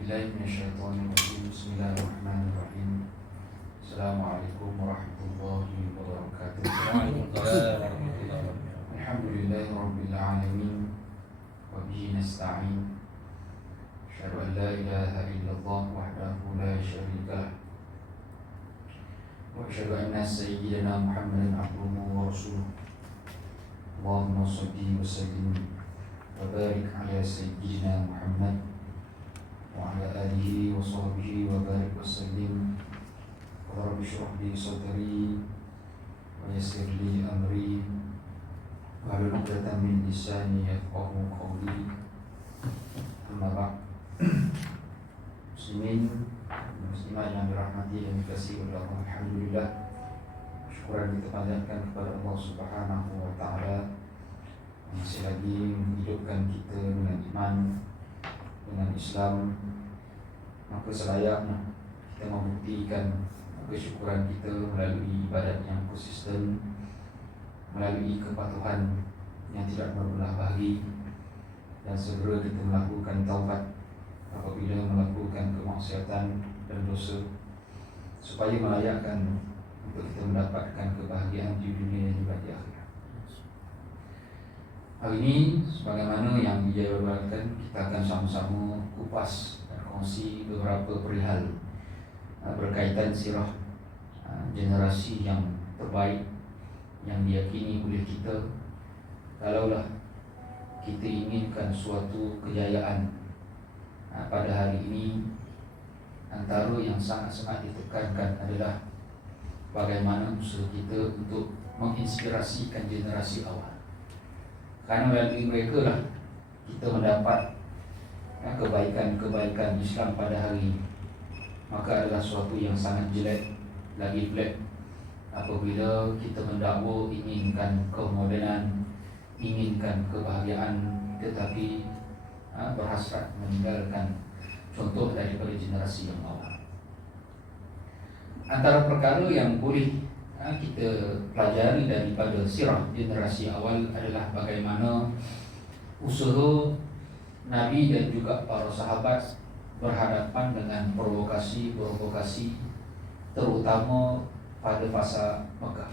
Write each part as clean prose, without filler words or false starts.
billahi minasyaitonir rajim. Bismillahirrahmanirrahim. Assalamualaikum warahmatullahi wabarakatuh. Waalaikumsalam warahmatullahi wabarakatuh. Alhamdulillahi rabbil alamin wa bihi nasta'in. Asyhadu an la ilaha illallah wahdahu la syarika lah. Wa asyhadu anna sayyidina Muhammadan abduhu wa rasuluh. Allahumma shalli wa sallim wa barik ala sayyidina Muhammad wa ala alihi wa sahbihi wa barik wa sallim. Rabbi shrah li sadri wa yassir li amri wahlul 'uqdatam min lisani yafqahu qawli. Amma ba'd. Muslimin muslimat yang dirahmati dan dikasihi oleh Allah, alhamdulillah, syukuran kita panjatkan kepada Allah Subhanahu wa taala yang masih lagi menghidupkan kita dengan iman, dengan Islam. Maka selayaknya kita membuktikan kesyukuran kita melalui ibadat yang konsisten, melalui kepatuhan yang tidak berulah bagi, dan segera kita melakukan taubat apabila melakukan kemaksiatan dan dosa, supaya melayakkan untuk kita mendapatkan kebahagiaan di dunia dan juga di akhirat. Hari ini, sebagaimana yang dijadwalkan, kita akan sama-sama kupas dan kongsi beberapa perihal berkaitan sirah generasi yang terbaik yang diyakini oleh kita. Kalaulah kita inginkan suatu kejayaan pada hari ini, antara yang sangat-sangat ditekankan adalah bagaimana usaha kita untuk menginspirasikan generasi awal. Karena melalui mereka lah kita mendapat kebaikan-kebaikan Islam pada hari ini. Maka adalah suatu yang sangat jelek, lagi black, apabila kita mendakwa inginkan kemodenan, inginkan kebahagiaan, tetapi berhasrat meninggalkan contoh daripada generasi yang awal. Antara perkara yang boleh kita pelajari daripada sirah generasi awal adalah bagaimana usaha Nabi dan juga para sahabat berhadapan dengan provokasi terutama pada fasa Mekah.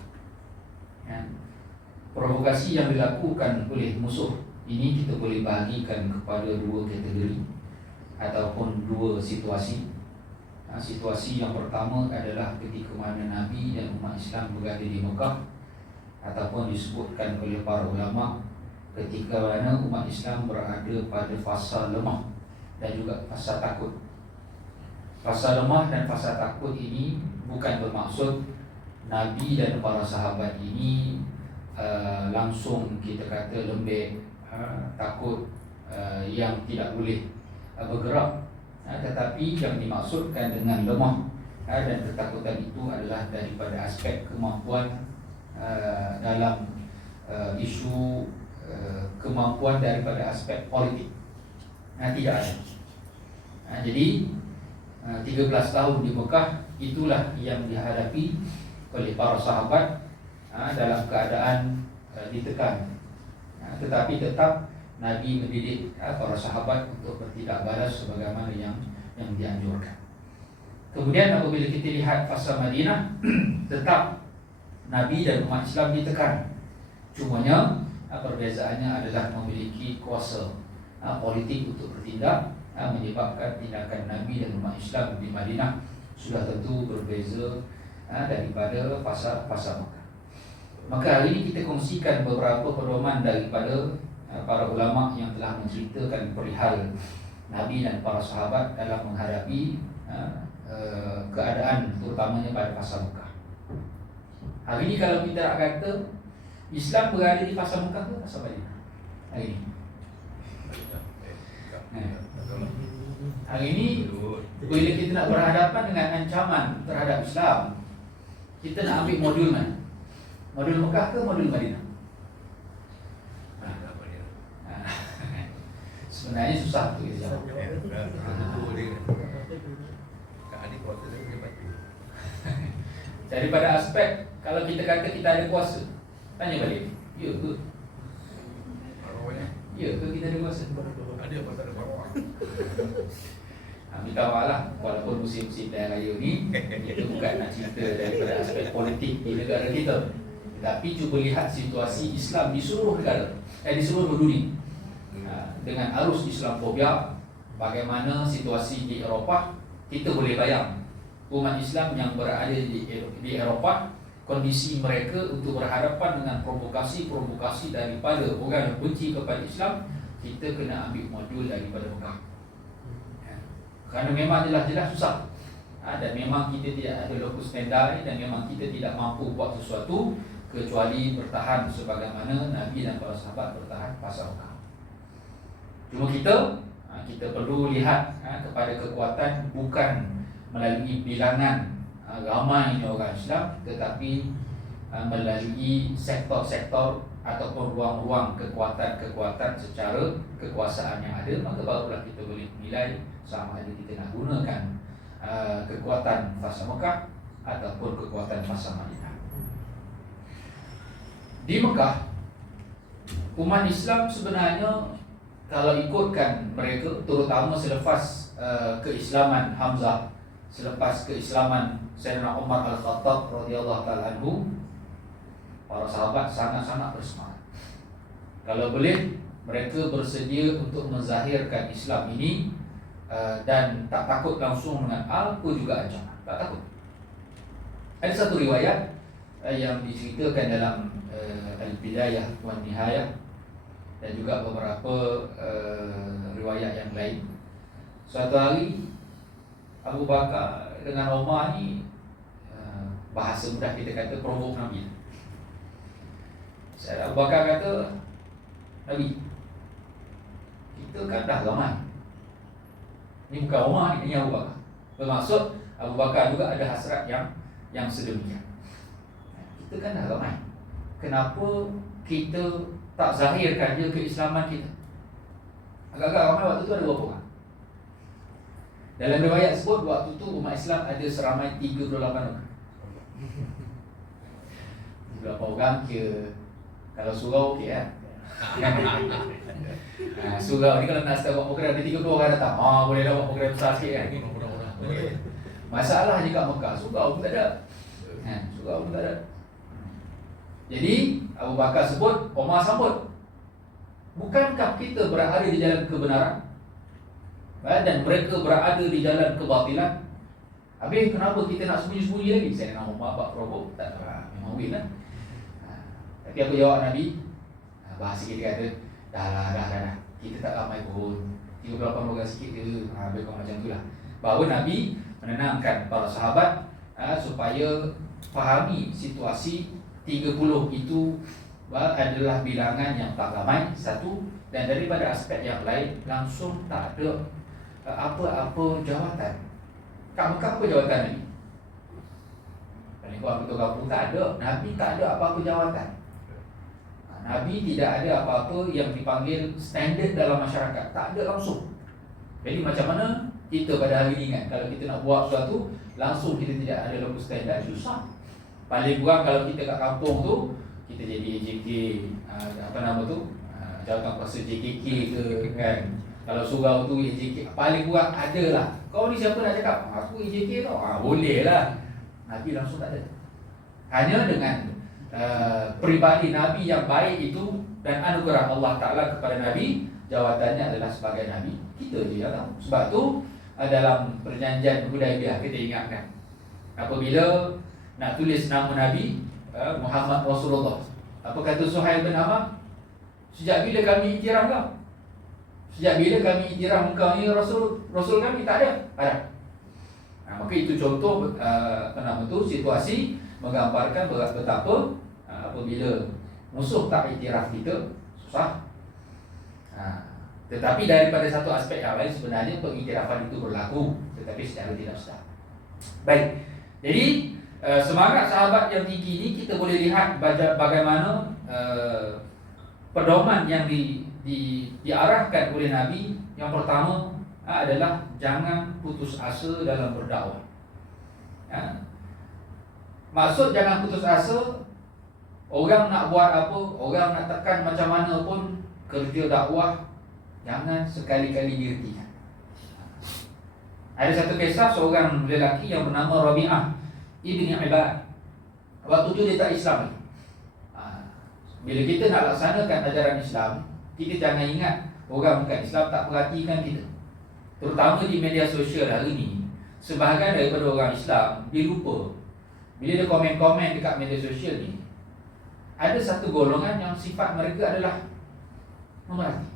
Provokasi yang dilakukan oleh musuh ini kita boleh bahagikan kepada dua kategori ataupun dua situasi. Situasi yang pertama adalah ketika mana Nabi dan umat Islam berada di Mekah, ataupun disebutkan oleh para ulama ketika mana umat Islam berada pada fasa lemah dan juga fasa takut. Fasa lemah dan fasa takut ini bukan bermaksud Nabi dan para sahabat ini langsung kita kata lembek, takut, yang tidak boleh bergerak, tetapi yang dimaksudkan dengan lemah dan ketakutan itu adalah daripada aspek kemampuan dalam isu kemampuan daripada aspek politik. Tidak ada. Jadi 13 tahun di Mekah itulah yang dihadapi oleh para sahabat dalam keadaan ditekan. Tetapi tetap Nabi mendidik para sahabat untuk bertindak balas sebagaimana yang dianjurkan. Kemudian apabila kita lihat fasa Madinah, tetap Nabi dan umat Islam ditekan. Cumanya perbezaannya adalah memiliki kuasa politik untuk bertindak, menyebabkan tindakan Nabi dan umat Islam di Madinah sudah tentu berbeza daripada fasa Mekah. Maka hari ini kita kongsikan beberapa pedoman daripada para ulama yang telah menceritakan perihal Nabi dan para sahabat dalam menghadapi keadaan terutamanya pada fasa Mekah. Hari ini kalau kita nak kata Islam berada di fasa Mekah ke fasa Madinah? Hari ini. Hari ini bila kita nak berhadapan dengan ancaman terhadap Islam, kita nak ambil modul mana? Modul Mekah ke modul Madinah? Sebenarnya susah untuk kita jawab. Daripada aspek, kalau kita kata kita ada kuasa, tanya balik, ya ke? Ya ke kita ada kuasa? Ada apa tak ada apa? Minta maaf lah, walaupun musim-musim pilihan raya ni itu bukan nak cerita daripada aspek politik di negara kita, tapi cuba lihat situasi Islam di seluruh negara, di seluruh dunia. Dengan arus Islamfobia, bagaimana situasi di Eropah, kita boleh bayang umat Islam yang berada di Eropah, kondisi mereka untuk berhadapan dengan provokasi-provokasi daripada orang yang benci kepada Islam. Kita kena ambil modul daripada Mekah. Kerana memang jelas-jelas susah, dan memang kita tidak ada lokus standi, dan memang kita tidak mampu buat sesuatu kecuali bertahan sebagaimana Nabi dan para sahabat bertahan pasal Mekah. Cuma kita perlu lihat kepada kekuatan bukan melalui bilangan ramainya orang Islam, tetapi melalui sektor-sektor ataupun ruang-ruang kekuatan-kekuatan secara kekuasaan yang ada. Maka barulah kita boleh menilai sama ada kita nak gunakan kekuatan fasa Mekah ataupun kekuatan fasa Madinah. Di Mekah, umat Islam sebenarnya kalau ikutkan mereka, terutama selepas keislaman Hamzah, selepas keislaman Sayyidina Umar Al-Khattab radhiyallahu ta'ala anhu, para sahabat sangat-sangat bersemangat. Kalau boleh, mereka bersedia untuk menzahirkan Islam ini, dan tak takut langsung dengan apa juga ancaman. Tak takut. Ada satu riwayat yang diceritakan dalam Al-Bidayah wan Nihayah, dan juga beberapa riwayat yang lain. Suatu hari Abu Bakar dengan Umar ni, bahasa mudah kita kata, provok Nabi. Abu Bakar kata, Nabi, kita kan dah ramai. Ini bukan Umar, ini Abu Bakar. Bermaksud Abu Bakar juga ada hasrat yang sedemikian. Kita kan dah ramai, kenapa kita tak zahirkan je keislaman kita? Agak-agak ramai waktu tu ada berapa orang? Dalam riwayat sebut waktu tu umat Islam ada seramai 38 orang. Berapa orang kira, kalau surau okey kan? Surau ni kalau nak start buat program, ada 30 orang datang, boleh lah buat program besar sikit kan? Masalah je kat Mekah, surau pun tak ada. Surau pun tak ada. Jadi Abu Bakar sebut, Umar sambut, bukankah kita berada di jalan kebenaran, dan mereka berada di jalan kebatilan? Habis kenapa kita nak sembunyi-sembunyi lagi? Saya nak Umar buat provok, tak tahu, memang win lah. Tapi aku jawab Nabi, bahasa kita kata, dah, kita tak ramai pun, 38 orang sikit je, lebih kurang macam tu lah. Bahawa Nabi menenangkan para sahabat supaya fahami situasi 30 itu adalah bilangan yang tak ramai, satu. Dan daripada aspek yang lain, langsung tak ada apa-apa jawatan. Kat Mekah apa jawatan Nabi? Paling kurang betul kampung tak ada. Nabi tak ada apa-apa jawatan. Nabi tidak ada apa-apa yang dipanggil standard dalam masyarakat. Tak ada langsung. Jadi macam mana kita pada hari ini kan, kalau kita nak buat sesuatu, langsung kita tidak ada lokus standard, susah. Paling kurang kalau kita kat kampung tu, kita jadi AJK, jawatan kuasa JKK ke kan. Kalau surau tu AJK, paling kurang ada lah. Kau ni siapa nak cakap? Aku AJK tau. Boleh lah. Nabi langsung tak ada. Hanya dengan peribadi Nabi yang baik itu dan anugerah Allah Ta'ala kepada Nabi, jawatannya adalah sebagai Nabi. Kita je yang tahu. Sebab tu dalam perjanjian Hudaibiyah kita ingatkan, apabila nak tulis nama Nabi Muhammad Rasulullah, apa kata Suhail bin Amr? Sejak bila kami iktiraf kau? Sejak bila kami iktiraf engkau ni Rasul kami? Tak ada. Ada. Maka itu contoh situasi menggambarkan betapa apabila musuh tak iktiraf kita, susah. Tetapi daripada satu aspek yang lain, sebenarnya pengiktirafan itu berlaku, tetapi secara tidak sedar. Baik. Jadi semangat sahabat yang tinggi ini kita boleh lihat bagaimana pedoman yang diarahkan oleh Nabi. Yang pertama adalah jangan putus asa dalam berdakwah. Maksud jangan putus asa, orang nak buat apa, orang nak tekan macam mana pun, kerja dakwah jangan sekali-kali dihentikan. Ada satu kisah seorang lelaki yang bernama Rabi'ah ibni Ibad. Waktu itu dia tak Islam lagi. Bila kita nak laksanakan ajaran Islam, kita jangan ingat orang bukan Islam tak perhatikan kita. Terutama di media sosial hari ini, sebahagian daripada orang Islam dia lupa. Bila dia komen-komen dekat media sosial ni, ada satu golongan yang sifat mereka adalah memerhati.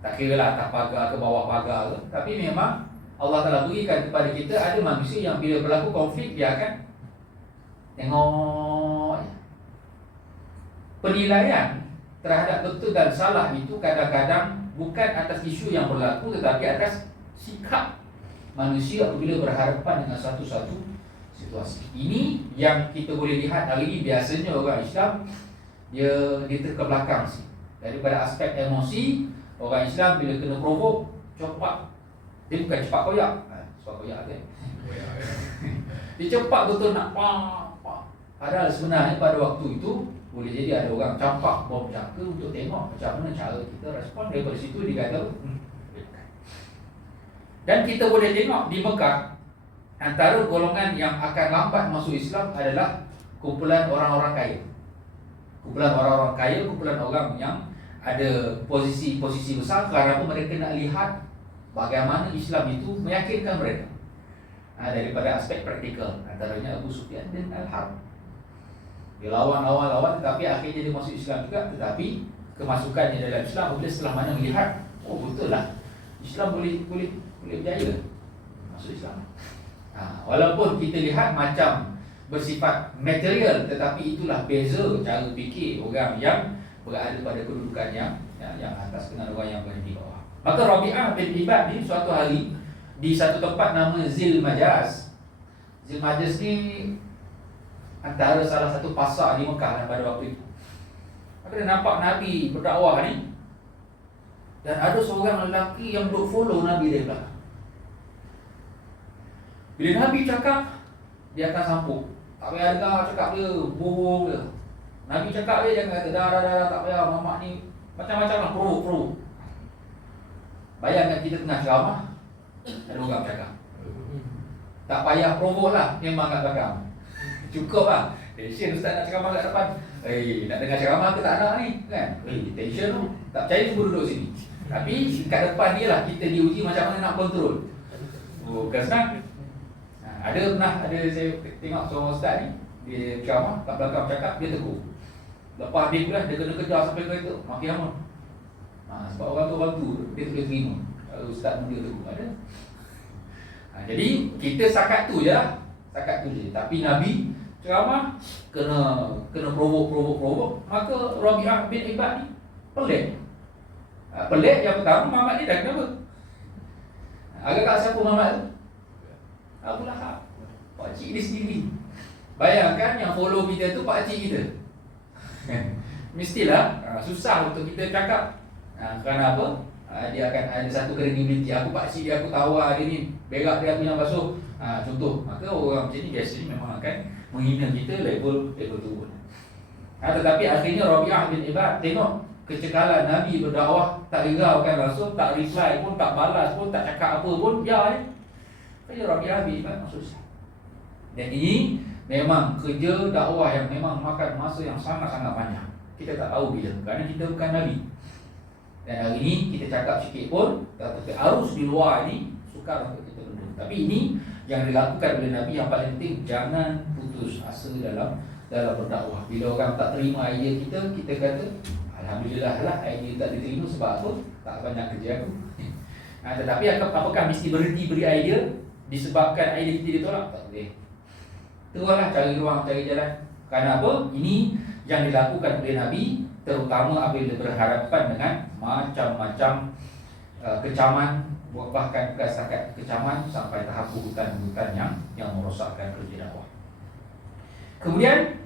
Tak kira lah atas pagar ke bawah pagar ke, tapi memang Allah telah berikan kepada kita ada manusia yang bila berlaku konflik dia akan tengok. Penilaian terhadap betul dan salah itu kadang-kadang bukan atas isu yang berlaku, tetapi atas sikap manusia apabila berhadapan dengan satu-satu situasi. Ini yang kita boleh lihat hari ini. Biasanya orang Islam dia ke belakang sih. Daripada aspek emosi, orang Islam bila kena provok, cepat. Dia bukan cepat koyak. Cepat koyak kan? Dia cepat betul nak pak. Padahal sebenarnya pada waktu itu boleh jadi ada orang campak bom jangka untuk tengok macam mana cara kita respon. Daripada situ dia kata dan kita boleh tengok di Mekah, antara golongan yang akan lambat masuk Islam adalah kumpulan orang-orang kaya. Kumpulan orang-orang kaya, kumpulan orang yang ada posisi besar, kerana mereka nak lihat bagaimana Islam itu meyakinkan mereka. Daripada aspek praktikal, antaranya Abu Sufyan bin Al-Harb. Dia lawan, tetapi akhirnya dia masuk Islam juga. Tetapi kemasukannya dalam Islam apabila setelah mana melihat, oh betul lah, Islam boleh berjaya masuk Islam. Walaupun kita lihat macam bersifat material, tetapi itulah beza cara fikir orang yang berada pada kedudukan yang atas dengan orang yang berada di bawah. Maka Rabi'ah bin Ibad ni suatu hari di satu tempat nama Zilmajaz. Zilmajaz ni antara salah satu pasar di Mekah pada waktu itu. Maka dia nampak Nabi berdakwah ni, dan ada seorang lelaki yang duk follow Nabi dari belakang. Bila Nabi cakap, dia akan sambung. Tak payah dengar cakap dia, bohong dia. Nabi cakap dia jangan kata dah, tak payah, mamak ni macam-macam lah, pro. Bayangkan kita tengah ceramah, ada orang cakap, tak payah provoke lah, memang kat belakang. Cukup lah, tension ustaz nak ceramah kat depan. Nak dengar ceramah ke tak nak ni kan? Tension tu, tak percaya semua duduk sini. Tapi kat depan dia lah kita diuji macam mana nak kontrol. Bukan senang. Ada saya tengok seorang ustaz ni, dia ceramah kat belakang cakap, dia tegur. Lepas dia pula dia kena kejar sampai kereta, maki lama. Sebab orang tu bantu, dia boleh terima. Kalau ustaz pun dia tegur, ada. Jadi kita sakat tu je lah. Tapi Nabi ceramah kena provok. Maka Rabi'ah bin Ibad ni pelik. Pelik yang pertama, Muhammad ni dah kenapa? Agak kat siapa Muhammad tu? Abu Lahab, pakcik dia sendiri. Bayangkan yang follow kita tu pakcik kita. Mestilah susah untuk kita cakap. Kerana apa? Dia akan ada satu kredibiliti. Aku pakcik dia, aku tawar dia ni, berak dia punya basuh. Contoh, maka orang macam ni biasanya memang akan menghina kita level turun. Tetapi akhirnya Rabi'ah bin Ibad tengok kecekalan Nabi berdakwah, tak hiraukan langsung, tak reply pun, tak balas pun, tak cakap apa pun, biar je. Kerja Rabi'ah bin Ibad masuk Islam. Dan ini memang kerja dakwah yang memang makan masa yang sangat-sangat panjang. Kita tak tahu bila, kerana kita bukan Nabi. Dan hari ini kita cakap sikit pun, tetapi arus di luar ini sukar untuk kita benda. Tapi ini yang dilakukan oleh Nabi. Yang paling penting, jangan putus asa dalam berdakwah. Bila orang tak terima idea kita kata alhamdulillah lah, idea tak diterima sebab apa? Tak banyak kerja aku. Tetapi apakah mesti berhenti beri idea disebabkan idea kita ditolak? Tak boleh. Teruslah cari ruang, cari jalan. Kerana apa? Ini yang dilakukan oleh Nabi, terutama apabila berhadapan dengan macam-macam kecaman, bahkan bukan setakat kecaman sampai tahap burutan-burutan yang merosakkan kerja dakwah. Kemudian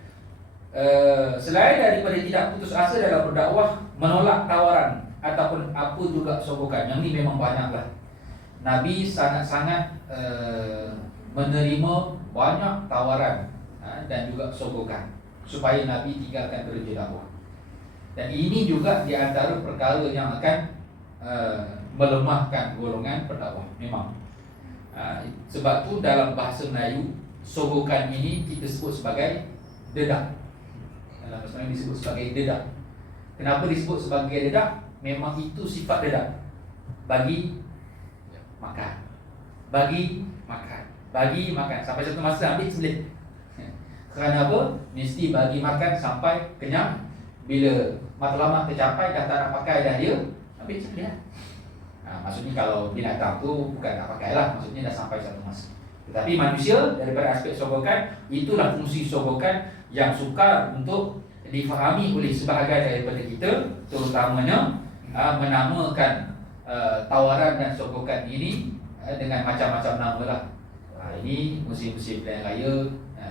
selain daripada tidak putus asa dalam berdakwah, menolak tawaran ataupun apa juga sogokan, yang ni memang banyaklah. Nabi sangat-sangat menerima banyak tawaran dan juga sogokan supaya Nabi tinggalkan kerja dakwah. Dan ini juga di antara perkara yang akan melemahkan golongan pendakwah. Memang sebab tu dalam bahasa Melayu sogokan ini kita sebut sebagai dedak. Dalam bahasa Melayu disebut sebagai dedak. Kenapa disebut sebagai dedak? Memang itu sifat dedak. Bagi makan, bagi makan, bagi makan sampai satu masa ambil sembelih. Kerana apa? Mesti bagi makan sampai kenyang. Bila matlamat tercapai dah tak nak pakai dah dia, ambil sembelih. Maksudnya kalau binatang tu bukan nak pakai lah, maksudnya dah sampai satu masa. Tetapi manusia daripada aspek sogokan, itulah fungsi sogokan yang sukar untuk difahami oleh sebahagian daripada kita, terutamanya menamakan tawaran dan sogokan ini dengan macam-macam nama lah. Ini musim-musim pilihan raya,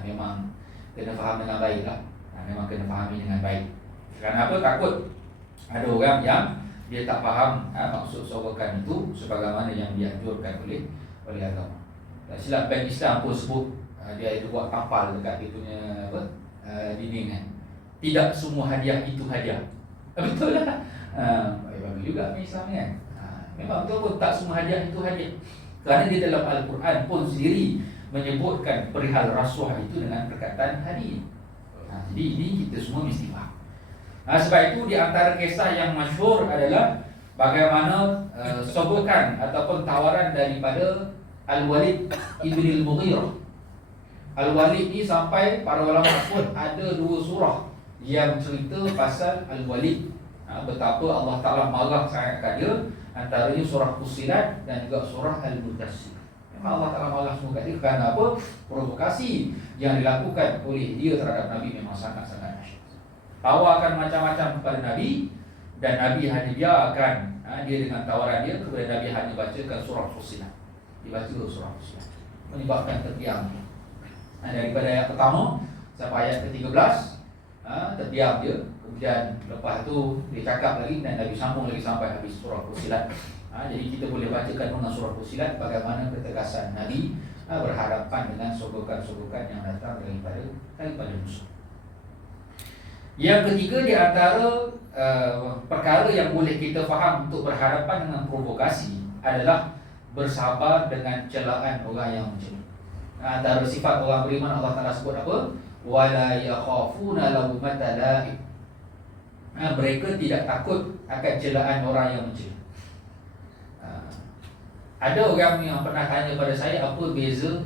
memang kena faham dengan baik lah. Memang kena fahami dengan baik. Kerana apa? Takut ada orang yang dia tak faham maksud sogokan itu sebagaimana yang dianjurkan oleh agama. Tak silap Bank Islam pun sebut dia ada buat tampal dekat dia punya dinding kan. Tidak semua hadiah itu hadiah. Betul lah. Bagus juga Bank Islam kan. Memang betul pun tak semua hadiah itu hadiah. Kerana di dalam Al-Quran pun sendiri menyebutkan perihal rasuah itu dengan perkataan hadiah. Jadi ini kita semua mesti faham. Sebab itu di antara kisah yang masyhur adalah bagaimana sogokan ataupun tawaran daripada Al-Walid Ibn Al-Mughirah. Al-Walid ni sampai para ulama pun ada 2 surah yang cerita pasal Al-Walid, betapa Allah Ta'ala marah sangat kat dia. Antaranya surah Fussilat dan juga surah Al-Mudaththir. Memang Allah Ta'ala marah semua kat dia kerana apa? Provokasi yang dilakukan oleh dia terhadap Nabi memang sangat-sangat dahsyat. Tawarkan macam-macam kepada Nabi, dan Nabi hanya biarkan dia dengan tawaran dia kepada Nabi hanya bacakan surah Fussilat. Dibaca surah Fussilat menyebabkan terdiam. Daripada ayat pertama sampai ayat ke-13 terdiam dia. Kemudian lepas tu dia cakap lagi dan Nabi sambung lagi sampai habis surah Fussilat. Jadi kita boleh bacakan dengan surah Fussilat bagaimana ketegasan Nabi berhadapan dengan sogokan-sogokan yang datang daripada musuh. Yang ketiga di antara perkara yang boleh kita faham untuk berhadapan dengan provokasi adalah bersabar dengan celaan orang yang mencela. Antara sifat orang beriman Allah Ta'ala sebut apa? Wala yakhafuna lawmata la'im. Mereka tidak takut akan celaan orang yang mencela. Ada orang yang pernah tanya pada saya apa beza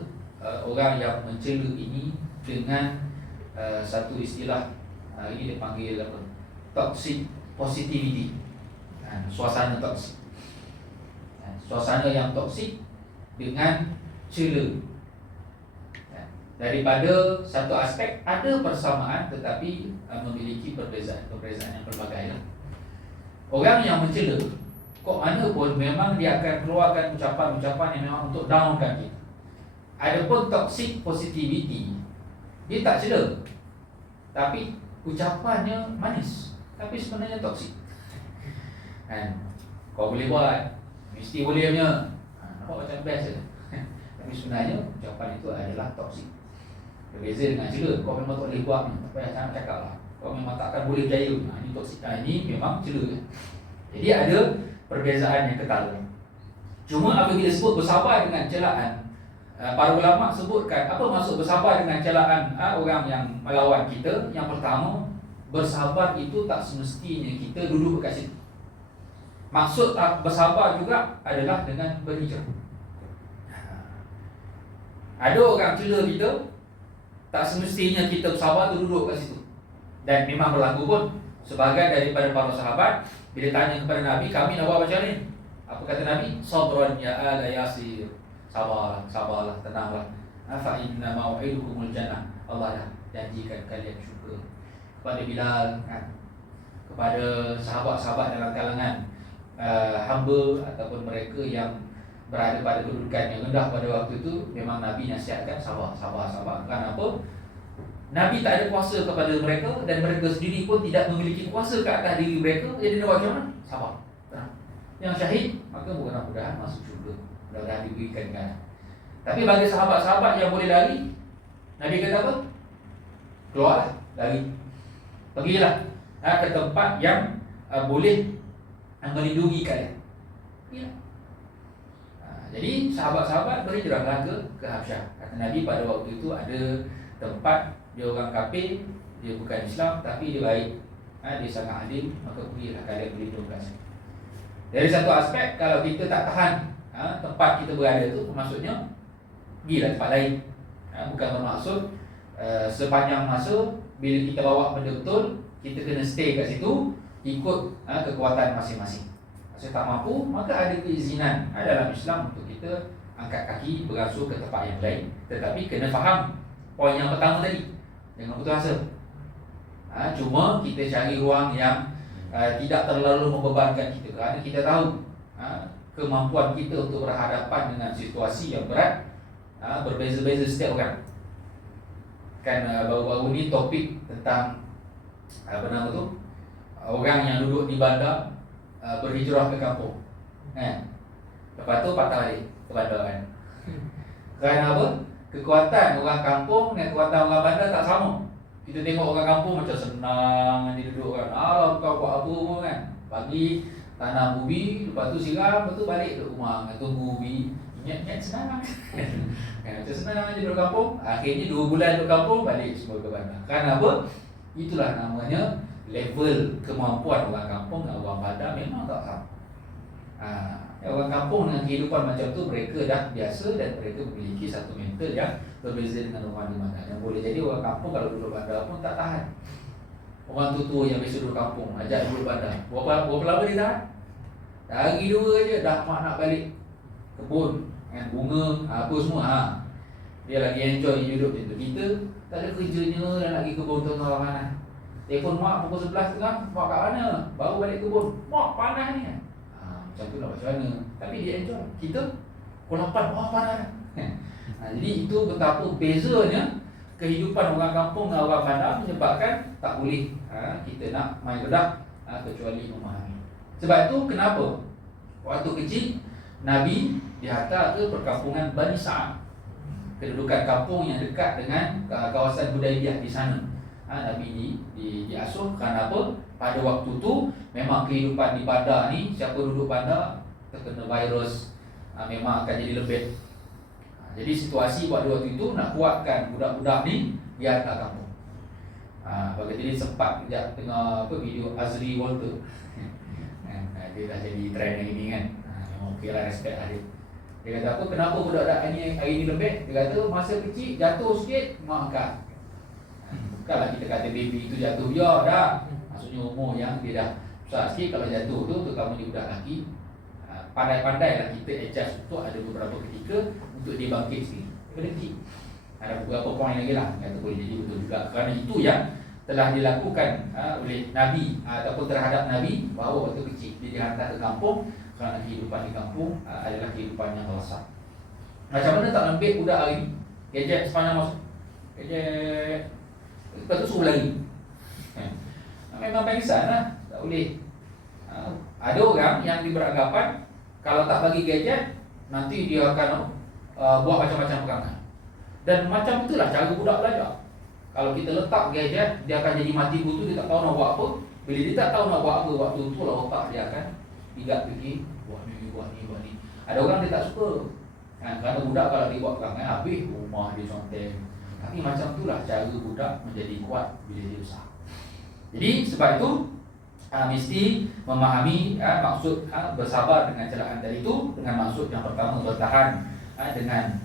orang yang mencela ini dengan satu istilah ini dipanggil apa? Toxic positivity. Suasana toksik. Suasana yang toksik dengan cela. Daripada satu aspek ada persamaan tetapi memiliki perbezaan yang pelbagai lah. Orang yang mencela kok mana pun memang dia akan keluarkan ucapan-ucapan yang memang untuk downkan kita. Adapun toxic positivity, dia tak cela tapi ucapannya manis tapi sebenarnya toksik. Kau boleh buat, mesti boleh punya. Nampak macam best je. Tapi sebenarnya ucapan itu adalah toksik. Berbeza dengan cela. Kau memang tak boleh buat ni, tak payah nak cakap lah. Kau memang takkan boleh berjaya. Ini toksik. Ini memang cela. Jadi ada perbezaan yang ketal. Cuma apabila sebut bersabar dengan celaan, para ulama sebutkan apa maksud bersabar dengan celaan orang yang melawan kita. Yang pertama, bersabar itu tak semestinya kita duduk kat situ. Maksud bersabar juga adalah dengan berhijrah. Ada orang cela kita, tak semestinya kita bersabar tu duduk kat situ. Dan memang berlaku pun. Sebagai daripada para sahabat, bila tanya kepada Nabi, kami nak buat macam ni. Apa kata Nabi? Sabran ya ala yasir. Sabarlah, tenanglah. Fa inna mau'idukumul jannah. Allah dah janjikan kalian syurga. Kepada Bilal, kepada sahabat-sahabat dalam kalangan hamba ataupun mereka yang berada pada kedudukan yang rendah pada waktu itu, memang Nabi nasihatkan sabar. Kenapa? Nabi tak ada kuasa kepada mereka dan mereka sendiri pun tidak memiliki kuasa ke atas diri mereka. Jadi nak buat macam mana? Sabar. Yang syahid, maka mudah-mudahan masuk syurga. Mudah-mudahan diberikan kan. Tapi bagi sahabat-sahabat yang boleh lari, Nabi kata apa? Keluarlah, lari. Pergilah ke tempat yang boleh melindungi kalian. Ya. Jadi sahabat-sahabat berhijrahlah ke Habsyah. Kata Nabi pada waktu itu ada tempat dia orang kafir, dia bukan Islam tapi dia baik, dia sangat adil, maka pergilah kalian berlindung kat sana. Dari satu aspek, kalau kita tak tahan tempat kita berada tu, maksudnya pergilah tempat lain. Bukan bermaksud sepanjang masa bila kita bawa benda betul, kita kena stay kat situ ikut kekuatan masing-masing. Saya tak mampu, maka ada keizinan dalam Islam untuk kita angkat kaki beransur ke tempat yang lain. Tetapi kena faham poin yang pertama tadi, jangan putus asa. Cuma kita cari ruang yang tidak terlalu membebankan kita, kerana kita tahu kemampuan kita untuk berhadapan dengan situasi yang berat berbeza-beza setiap orang. Kan baru-baru ni topik tentang apa nama tu, orang yang duduk di bandar berhijrah ke kampung, lepas tu patah balik ke bandar kan. Kerana apa? Kekuatan orang kampung dan kekuatan orang bandar tak sama. Kita tengok orang kampung macam senang dia duduk kan. Alah kau buat apa pun kan. Pagi tanam ubi, lepas tu siram, lepas tu balik ke rumah tunggu ubi. Ingat-ingat senang macam senang je duduk kampung. Akhirnya 2 bulan duduk kampung, balik semua ke bandar. Kerana apa? Itulah namanya level kemampuan orang kampung dan orang bandar memang tak sama. Orang kampung dengan kehidupan macam tu, mereka dah biasa dan mereka memiliki satu mental yang berbeza dengan orang di bandar. Yang boleh jadi orang kampung kalau duduk bandar pun tak tahan. Orang tua-tua yang biasa duduk kampung ajak duduk bandar, berapa lama dia tahan? Hari 2 je dah mak nak balik kebun dengan bunga apa semua. Dia lagi enjoy hidup macam tu. Kita tak ada kerjanya dan lagi kebun tengah mana. Telefon mak pukul 11 tengah, mak kat mana? Baru balik kebun. Mak panas ni. Macam tu lah macam mana. Tapi dia enjoy. Kita pukul 8, mak panas. Jadi itu betapa bezanya kehidupan orang kampung dengan orang bandar, menyebabkan tak boleh kita nak main bedah kecuali memahami. Sebab itu kenapa waktu kecil Nabi dihantar ke perkampungan Bani Sa'ad, kedudukan kampung yang dekat dengan kawasan Hudaybiyah di sana. Nabi diasuh kerana apa? Pada waktu tu memang kehidupan di bandar ni, siapa duduk bandar terkena virus memang akan jadi lebih. Jadi situasi pada waktu itu nak kuatkan budak-budak ni dihantar kampung. Bagi jadi sempat kejap tengok video Azri Walter. Dia dah jadi trend hari ni kan. Memang okey lah, respect lah dia. Dia kata apa, kenapa budak-budak hari ni lembek? Dia kata masa kecil jatuh sikit mak angkat. Bukanlah kita kata baby itu jatuh biar dah. Maksudnya umur yang dia dah besar sikit, kalau jatuh tu terutama di budak lelaki, pandai-pandailah kita adjust untuk ada beberapa ketika untuk dia bangkit sendiri. Kena kecil. Ada beberapa poin lagi lah yang boleh jadi betul juga. Kerana itu yang telah dilakukan oleh Nabi ataupun terhadap Nabi, bahawa waktu kecil dia dihantar ke kampung kerana kehidupan di kampung adalah kehidupan yang melesat. Macam mana tak lembik budak hari ni? Gadget sepanjang masa. Gadget. Lepas tu suruh lari. Memang barisan lah. Tak boleh. Ada orang yang beranggapan kalau tak bagi gadget, nanti dia akan buat macam-macam perangai. Dan macam itulah cara budak belajar. Kalau kita letak gadget, dia akan jadi mati kutu, dia tak tahu nak buat apa. Bila dia tak tahu nak buat apa, waktu tu lah otak dia akan tidak fikir, buat ni. Ada orang dia tak suka. Kerana budak kalau dia buat perangai, habis rumah dia contek. Tapi macam itulah cara budak menjadi kuat bila dia besar. Jadi sebab itu mesti memahami maksud bersabar dengan celaan tadi itu, dengan maksud yang pertama bertahan dengan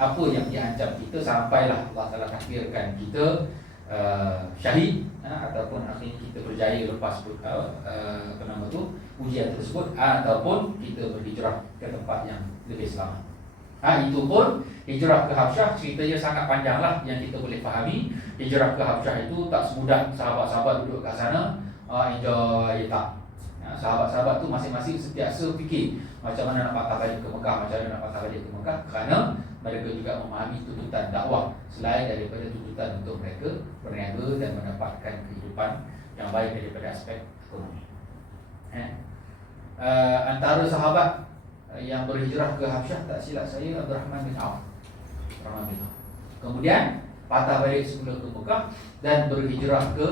apa yang diancam kita sampailah Allah Taala takdirkan kita syahid ataupun akhirnya kita berjaya lepas apa nama tu ujian tersebut, ataupun kita berhijrah ke tempat yang lebih selamat. Itu pun hijrah ke Habsyah ceritanya sangat panjang lah yang kita boleh fahami. Hijrah ke Habsyah itu tak semudah sahabat-sahabat duduk kat sana enjoy, tak. Sahabat-sahabat tu masing-masing sentiasa fikir macam mana nak patah balik ke Mekah, macam mana nak patah balik ke Mekah, kerana mereka juga memahami tuntutan dakwah selain daripada tuntutan untuk mereka berniaga dan mendapatkan kehidupan yang baik daripada aspek ekonomi. Antara sahabat yang berhijrah ke Habsyah, tak silap saya, Abdurrahman bin Auf. Kemudian patah balik semula ke Mekah dan berhijrah ke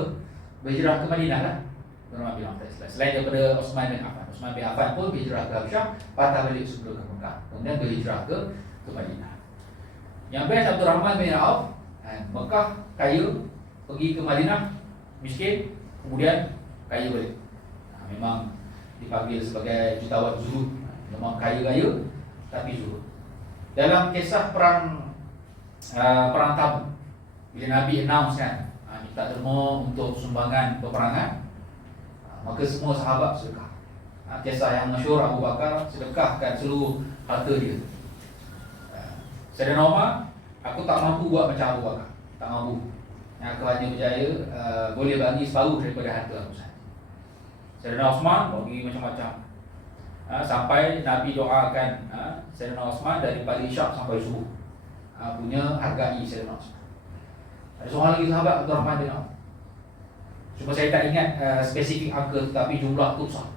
Madinah lah. Abdurrahman bin Auf tak Islam. Selain daripada Uthman bin Affan. Uthman bin Affan pun hijrah ke Habsyah, patah balik sebelum ke Mekah. Kemudian berhijrah ke Madinah. Yang best Abdurrahman bin Auf, Mekah kaya, pergi ke Madinah miskin, kemudian kaya balik. Memang dipanggil sebagai jutawan zuhud. Memang kaya-kaya tapi zuhud. Dalam kisah perang Tabuk, bila Nabi announce kan, minta derma untuk sumbangan peperangan, maka semua sahabat sedekah. Kisah yang masyhur, Abu Bakar sedekahkan seluruh harta dia. Sayyidina Umar, aku tak mampu buat macam Abu Bakar, tak mampu. Aku hanya berjaya boleh bagi separuh daripada harta aku sahaja. Sayyidina Uthman bagi macam-macam. Sampai Nabi doakan Sayyidina Uthman daripada Isyak sampai subuh. Punya hargai Sayyidina Uthman. Ada seorang lagi sahabat, Abdurrahman bin Auf. Cuma saya tak ingat spesifik angka, tetapi jumlah tu besar.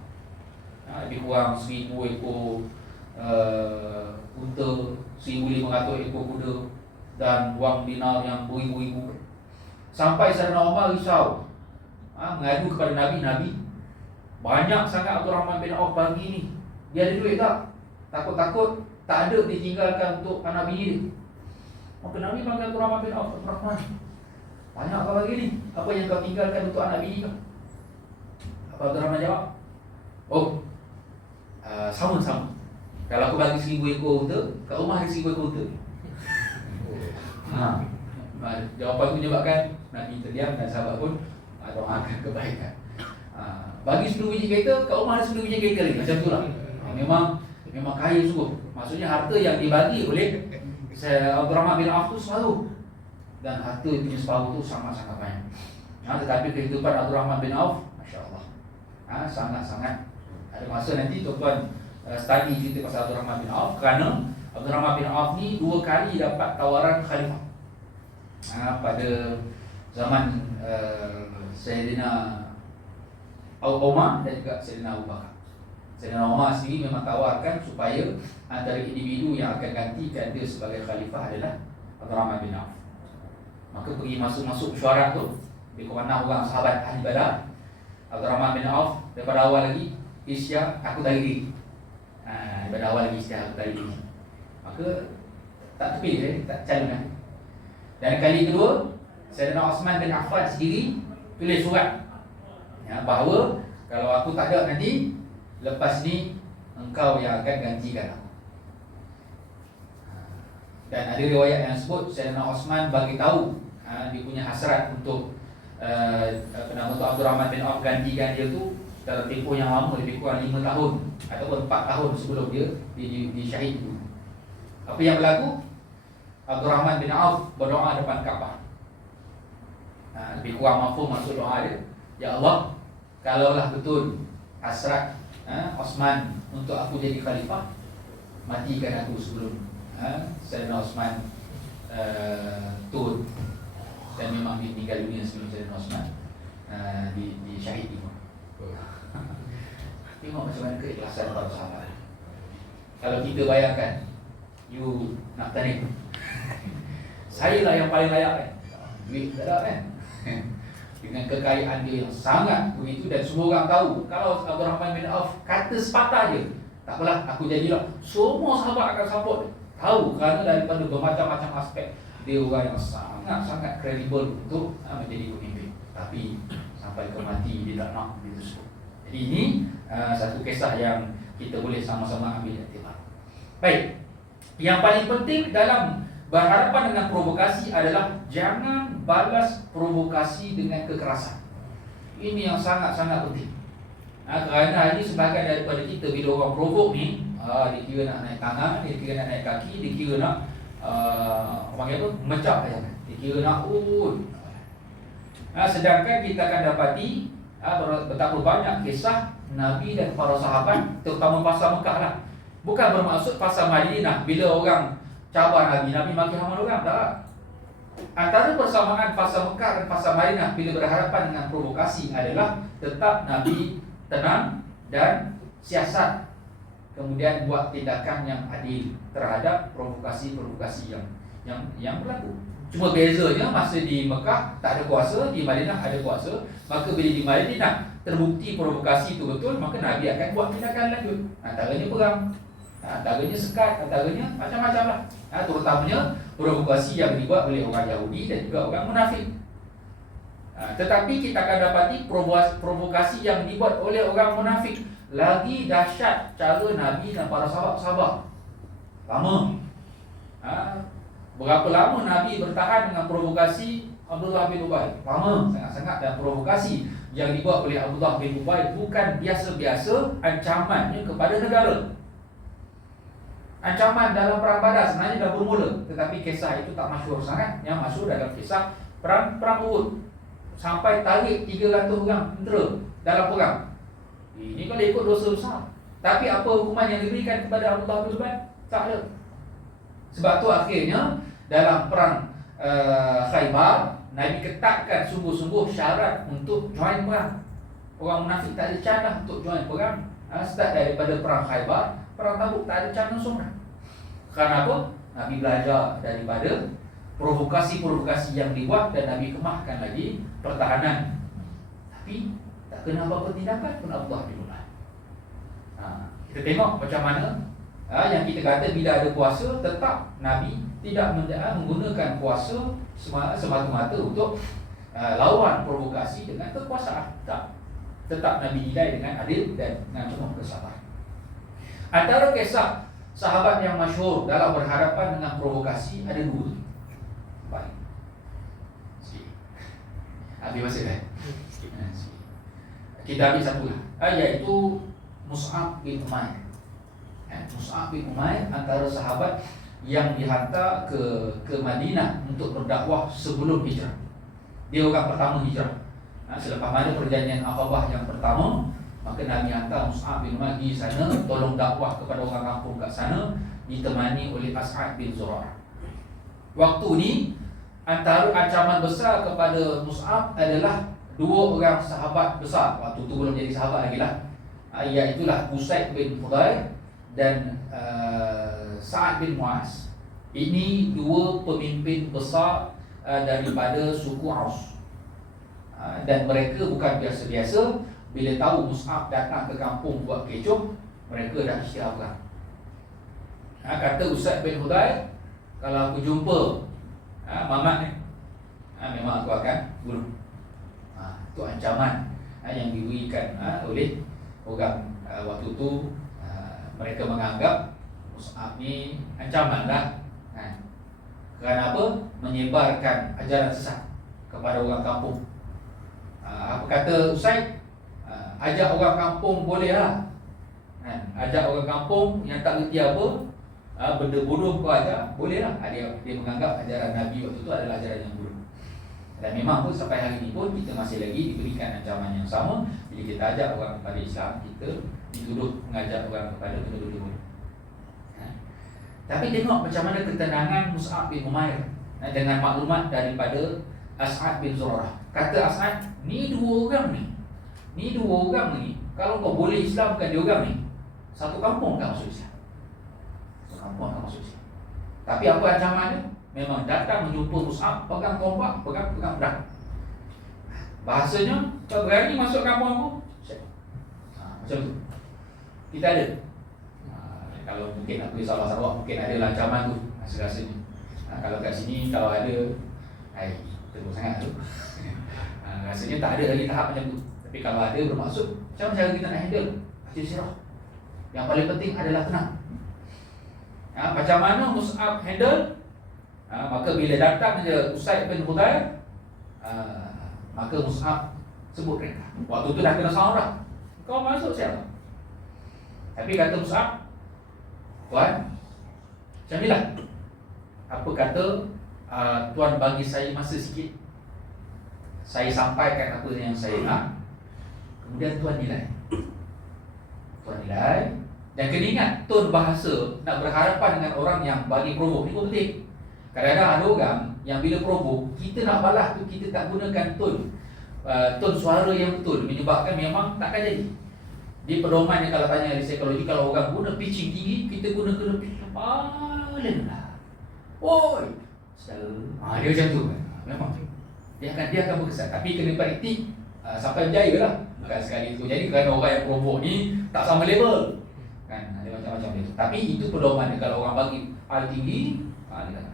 Lebih kurang 1,000 ekor unta, 1,500 ekor kuda, dan wang dinar yang beribu-ribu. Sampai Sayyidina Umar risau, mengadu kepada Nabi, banyak sangat Abdurrahman bin Auf bagi ni. Dia ada duit tak? Takut-takut tak ada ditinggalkan untuk anak bini dia. Maka Nabi panggil Abdurrahman bin Auf, Abdurrahman, banyak kau bagi ni, apa yang kau tinggalkan untuk anak bini kau? Apa Abdurrahman jawab? Oh, sama-sama. Kalau aku bagi 1,000 ekor unta, kat rumah ada 1,000 ekor unta. Jawapan itu menyebabkan Nabi terdiam dan sahabat pun doakan kebaikan. Bagi 10 biji kereta, kat rumah ada 10 biji kereta lagi. Macam tu lah. Memang kaya sungguh. Maksudnya harta yang dibagi oleh Abdurrahman bin Auf tu separuh. Dan harta punya separuh tu sangat-sangat banyak. Tetapi kehidupan Abdurrahman bin Auf, Masya Allah, sangat-sangat. Ada masa nanti tuan-tuan study cerita pasal Abdurrahman bin Auf, kerana Abdurrahman bin Auf ni 2 kali dapat tawaran khalifah. Pada zaman Sayyidina Umar dan juga Sayyidina Abu Bakar. Sayyidina Umar sendiri memang tawarkan supaya antara individu yang akan gantikan dia sebagai khalifah adalah Abdurrahman bin Auf. Maka pergi masuk mesyuarat tu, lebih kurang 6 orang sahabat ahli Badar. Abdurrahman bin Auf daripada awal lagi isyah aku tali diri. Daripada awal lagi isyah aku tali diri. Maka tak terpilih, tak calonkan. Dan kali kedua, Sayyidina Uthman bin Affan sendiri tulis surat bahawa kalau aku tak ada nanti, lepas ni engkau yang akan gantikan aku. Dan ada riwayat yang sebut Sayyidina Uthman bagi tahu dia punya hasrat untuk Abdurrahman bin Auf gantikan dia tu dalam tempoh yang lama, lebih kurang 5 tahun ataupun 4 tahun sebelum dia disyahid. Apa yang berlaku? Abdurrahman bin Auf berdoa depan Kaabah. Lebih kurang mafhum maksud doa dia, ya Allah, kalaulah betul hasrat Uthman untuk aku jadi khalifah, matikan aku sebelum Sayyidina Uthman turun. Dan memang dia meninggal dunia sebelum Sayyidina Uthman disyahid. Tengok macam mana keikhlasan para sahabat. Kalau kita bayangkan, you nak tanya, saya lah yang paling layak kan, duit tak ada kan, dengan kekayaan dia yang sangat begitu, dan semua orang tahu kalau Abdurrahman bin Auf kata sepatah je, tak apalah aku jadilah, semua sahabat akan support dia. Tahu kerana daripada bermacam-macam aspek dia orang yang sangat-sangat kredibel untuk menjadi pemimpin. Tapi sampai ke mati dia tak nak begitu. Jadi ini satu kisah yang kita boleh sama-sama ambil iktibar. Baik, yang paling penting dalam berhadapan dengan provokasi adalah jangan balas provokasi dengan kekerasan. Ini yang sangat-sangat penting. Kerana hari ini sebahagian daripada kita bila orang provok ni, dia kira nak naik tangan, dia kira nak naik kaki, dia kira nak orang kata mecah saja. Dia kira nak sedangkan kita akan dapati betapa banyak kisah Nabi dan para sahabat, terutama pasal Mekah lah. Bukan bermaksud pasal Madinah, bila orang cabar Nabi maki haman orang, tak. Antara persamaan pasal Mekah dan pasal Madinah bila berhadapan dengan provokasi adalah tetap Nabi tenang dan siasat, kemudian buat tindakan yang adil terhadap provokasi-provokasi yang berlaku. Cuma bezanya masa di Mekah tak ada kuasa, di Madinah ada kuasa. Maka bila di Madinah terbukti provokasi itu betul, maka Nabi akan buat tindakan lanjut. Antaranya perang, antaranya sekat, antaranya macam-macam lah. Terutamanya provokasi yang dibuat oleh orang Yahudi dan juga orang munafik. Tetapi kita akan dapati provokasi yang dibuat oleh orang munafik lagi dahsyat cara Nabi dan para sahabat sabar. Lama. Berapa lama Nabi bertahan dengan provokasi Abdullah bin Ubay? Lama sangat-sangat. Dan provokasi yang dibuat oleh Abdullah bin Ubay bukan biasa-biasa ancamannya kepada negara. Ancaman dalam perang Badar sebenarnya dah bermula, tetapi kisah itu tak masyhur sangat. Yang masyhur dalam kisah perang Uhud. Sampai tarik 300 orang tentera dalam perang. Ini kalau ikut dosa besar. Tapi apa hukuman yang diberikan kepada Abdullah bin Ubay? Tak ada. Sebab tu akhirnya dalam perang Khaybar, Nabi ketatkan sungguh-sungguh syarat untuk join perang. Orang munafik tak ada cadah untuk join perang. Start daripada perang Khaybar, perang Tabuk tak ada cadah seorang. Kerana apa? Nabi belajar daripada provokasi-provokasi yang dibuat dan Nabi kemahkan lagi pertahanan. Tapi tak kena apa-apa tindakan pun Abdullah bin Ubay. Kita tengok macam mana yang kita kata bila ada puasa, tetap Nabi tidak menggunakan puasa semata-mata untuk lawan provokasi dengan kekuasaan. Tak. Tetap Nabi nilai dengan adil dan dengan penuh kesabaran. Antara kisah sahabat yang masyhur dalam berhadapan dengan provokasi ada dua. Baik. Sikit. Habis masa kan? Sikit. Kita ambil satu lah, iaitu Mus'ab bin Umair. Mus'ab bin Umair antara sahabat yang dihantar ke Madinah untuk berdakwah sebelum hijrah. Dia orang pertama hijrah. Selepas mana perjanjian Aqabah yang pertama, maka Nabi hantar Mus'ab bin Umair di sana tolong dakwah kepada orang kampung kat sana, ditemani oleh As'ad bin Zurarah. Waktu ni antara ancaman besar kepada Mus'ab adalah dua orang sahabat besar. Waktu tu belum jadi sahabat lagi lah, iaitulah Usaid bin Hudayr dan Sa'ad bin Mu'az. Ini dua pemimpin besar daripada suku Aus. Dan mereka bukan biasa-biasa. Bila tahu Mus'ab datang ke kampung buat kecoh, mereka dah isytihar perang. Kata Usaid bin Hudayr, kalau aku jumpa Mamat ni, memang aku akan bunuh. Itu ancaman yang diberikan oleh orang waktu tu. Mereka menganggap Mus'ab ni ancaman lah. Kerana apa? Menyebarkan ajaran sesat kepada orang kampung. Apa kata Usaid? Ajak orang kampung boleh lah. Ajak orang kampung yang tak reti apa, benda bodoh kau ajak, boleh lah. Dia menganggap ajaran Nabi waktu tu adalah ajaran yang bodoh. Dan memang pun sampai hari ini pun kita masih lagi diberikan ancaman yang sama. Bila kita ajak orang kepada Islam, kita dituduh mengajak orang kepada benda-benda bodoh. Tapi tengok macam mana ketenangan Mus'ab bin Umair dengan maklumat daripada As'ad bin Zurarah. Kata As'ad, ni dua orang ni, kalau kau boleh Islamkan dia orang ni, satu kampung tak masuk Islam. Satu kampung tak masuk Islam. Tapi apa ancamannya? Memang datang menjumpa Mus'ab, pegang tombak, pegang pedang. Bahasanya, kau berani masuk kampung aku? Macam tu. Kita ada. Kalau mungkin aku Sabah Sarawak, mungkin ada ancaman tu rasa-rasanya. Kalau kat sini, kalau ada, teruk sangat tu. Rasanya tak ada lagi tahap macam tu. Tapi kalau ada bermaksud, macam cara kita nak handle hati sirah. Yang paling penting adalah tenang. Macam mana Mus'ab handle? Maka bila datang je Usaid bin Hudayr, maka Mus'ab sebut mereka. Waktu tu dah kena saurah. Kau masuk siapa? Tapi kata Mus'ab, Tuan, macam ni lah. Apa kata Tuan bagi saya masa sikit, saya sampaikan apa yang saya nak, kemudian Tuan nilai. Tuan nilai. Dan kena ingat, tone bahasa nak berhadapan dengan orang yang bagi provok ni pun penting. Kadang-kadang ada orang yang bila provok, kita nak balas tu, kita tak gunakan tone suara yang betul, menyebabkan memang takkan jadi. Di pedoman yang kalau tanya di psikologi, kalau orang guna pitching tinggi, kita guna pitching paling lah. Oi, dia macam tu kan. Memang dia akan berkesan. Tapi kena praktik sampai berjaya lah, bukan sekali itu. Jadi kerana orang yang provok ni tak sama level kan, ada macam-macam itu. Tapi itu pedoman dia. Kalau orang bagi hal tinggi,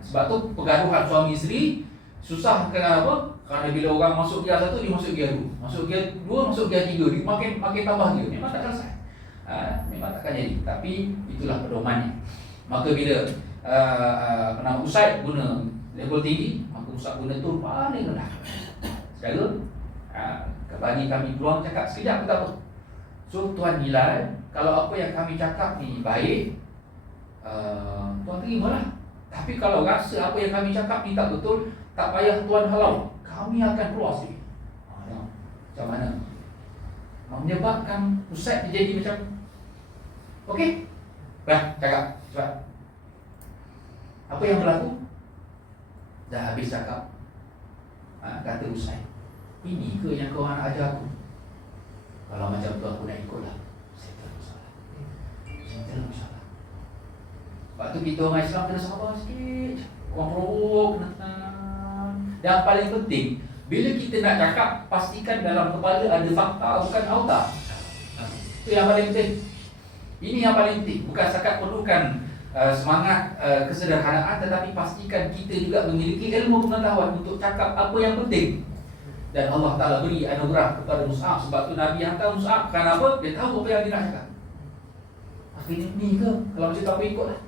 sebab tu pergaduhan suami isteri susah. Kenapa? Kerana bila orang masuk gear 1, dia masuk gear 2, masuk gear 2, masuk gear 3, dia makin tambah gear. Memang tak selesai, memang takkan jadi. Tapi itulah pedomannya. Maka bila Ustaz guna level tinggi, maka Ustaz guna tu paling rendah. Saudara, bagi kami peluang cakap sekejap, tak apa. So Tuan nilai, kalau apa yang kami cakap ni baik, Tuan terimalah. Tapi kalau rasa apa yang kami cakap ni tak betul, tak payah Tuan halau, kami akan keluar sikit. Macam mana? Menyebabkan Ustaz jadi macam, okey? Dah, cakap, cepat. Apa yang berlaku? Dah habis cakap. Kata Ustaz, ini ke yang kau nak ajar aku? Kalau macam tu aku nak ikutlah. Saya terus salah. Sebab tu kita orang Islam kena sabar sikit. Orang provok kena tenang. Dan paling penting, bila kita nak cakap, pastikan dalam kepala ada fakta, bukan auta. Itu yang paling penting. Ini yang paling penting. Bukan setakat perlukan semangat kesederhanaan, tetapi pastikan kita juga memiliki ilmu pengetahuan untuk cakap apa yang penting. Dan Allah Ta'ala beri anugerah kepada Mus'ab. Sebab tu Nabi hantar Mus'ab. Kenapa? Dia tahu apa yang dia nak cakap. Akhirnya ni ke? Kalau macam tu apa ikutlah.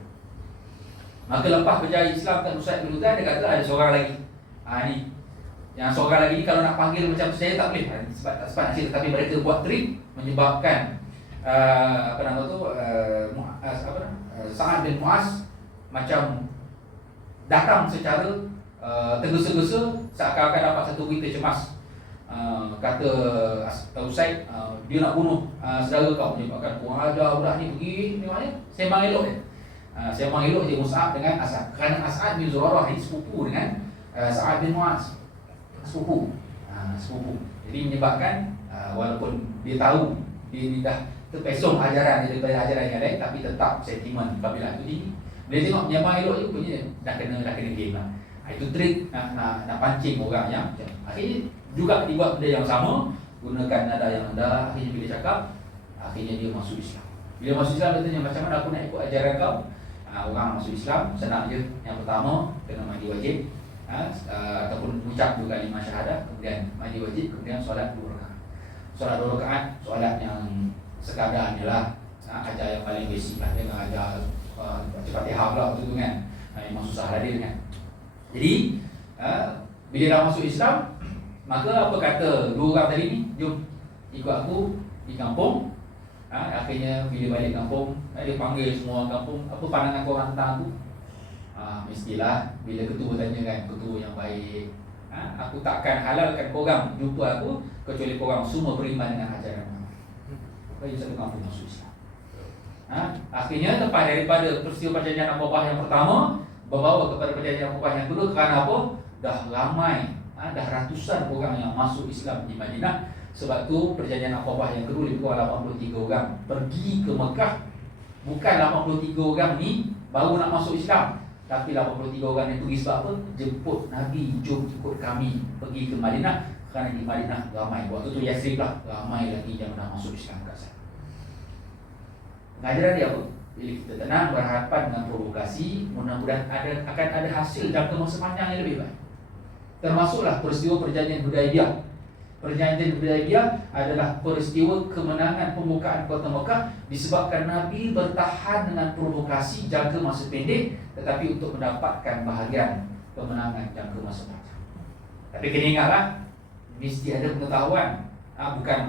Maka lepas berjaya Islam kan Ustaz bin Huda, dia kata ada seorang lagi. Ni yang seorang lagi ni kalau nak panggil macam tu saya tak boleh. Sebab tak sempat nak cerita. Tapi mereka buat trik menyebabkan Sa'ad bin Mu'az macam datang secara tergesa-gesa, seakan-akan dapat satu berita cemas. Kata Usaid, dia nak bunuh saudara kau, menyebabkan kurang ajar budak ni pergi ni mana? Sembang elok dia. Sembang elok dia Mus'ab dengan As'ad. Kerana As'ad bin Zurarah ini sepupu dengan Sa'ad bin Mu'az. Sepupu. Jadi menyebabkan walaupun dia tahu dia ni dah terpesong ajaran dia daripada ajaran yang lain, tapi tetap sentimen kabilah itu tinggi. Bila tengok menyembang elok je, punya dah kena game lah. Itu trik nak pancing orang yang macam. Akhirnya juga dibuat benda yang sama, gunakan nada yang rendah. Akhirnya bila cakap, akhirnya dia masuk Islam. Bila masuk Islam, dia tanya macam mana aku nak ikut ajaran kau. Orang masuk Islam senang je. Yang pertama kena mandi wajib, ataupun ucap 2 kalimah syahadah, kemudian mandi wajib, kemudian solat 2 rakaat. Solat 2 rakaat, solat yang sekadarnya lah, ajar yang paling basic lah. Jangan ajar Fatihah pula waktu tu kan, memang susah lah dia kan. Jadi bila dah masuk Islam, maka apa kata 2 orang tadi ni, jom ikut aku di kampung. Akhirnya bila balik kampung, dia panggil semua orang kampung, apa pandangan korang tentang aku? Mestilah bila ketua tanya kan, ketua yang baik, aku takkan halalkan korang jumpa aku kecuali korang semua beriman dengan ajaran aku. Bagi satu kampung masuk Islam. Akhirnya lepas daripada peristiwa perjanjian Aqabah yang pertama berbawa kepada perjanjian Aqabah yang kedua, kerana apa? Dah ramai, dah ratusan orang yang masuk Islam di Madinah. Sebab tu perjanjian Aqabah yang kedua lebih kurang 83 orang pergi ke Mekah. Bukan 83 orang ni baru nak masuk Islam, tapi 83 orang yang pergi sebab apa? Jemput Nabi, jom ikut kami pergi ke Madinah. Kerana di Madinah ramai. Waktu tu Yasrib lah, ramai lagi yang dah masuk Islam kat sana. Pengajaran dia apa? Bila kita tenang, berhadapan dengan provokasi, mudah-mudahan akan ada hasil jangka masa panjang yang lebih baik. Termasuklah peristiwa perjanjian Hudaibiyah. Perjanjian Hudaibiyah adalah peristiwa kemenangan pembukaan kota Mekah, disebabkan Nabi bertahan dengan provokasi jangka masa pendek, tetapi untuk mendapatkan bahagian kemenangan jangka masa panjang. Tapi kena ingatlah, mesti ada pengetahuan. Bukan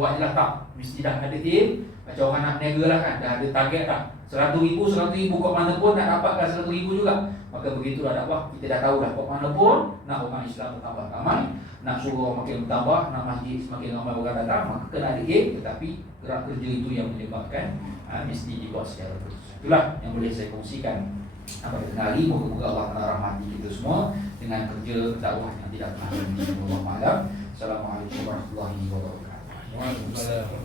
buat je lah, tak. Mesti dah ada aim. Macam orang nak berniaga lah kan, dah ada target dah, 100,000 kat mana pun nak dapatkan 100,000 juga. Maka begitulah dakwah. Kita dah tahu dah, kat mana pun nak orang Islam bertambah ramai, nak suruh orang makin bertambah, nak masjid semakin ramai orang datang, maka kena ada aim. Tetapi gerak kerja itu yang menyebabkan mesti dibuat secara terus. Itulah yang boleh saya kongsikan pada tengah hari. Moga-moga Allah Ta'ala rahmati kita semua dengan kerja dakwah yang tidak pernah berhenti. Wallahu a'lam. Assalamualaikum warahmatullahi wabarakatuh. Waalaikumsalam.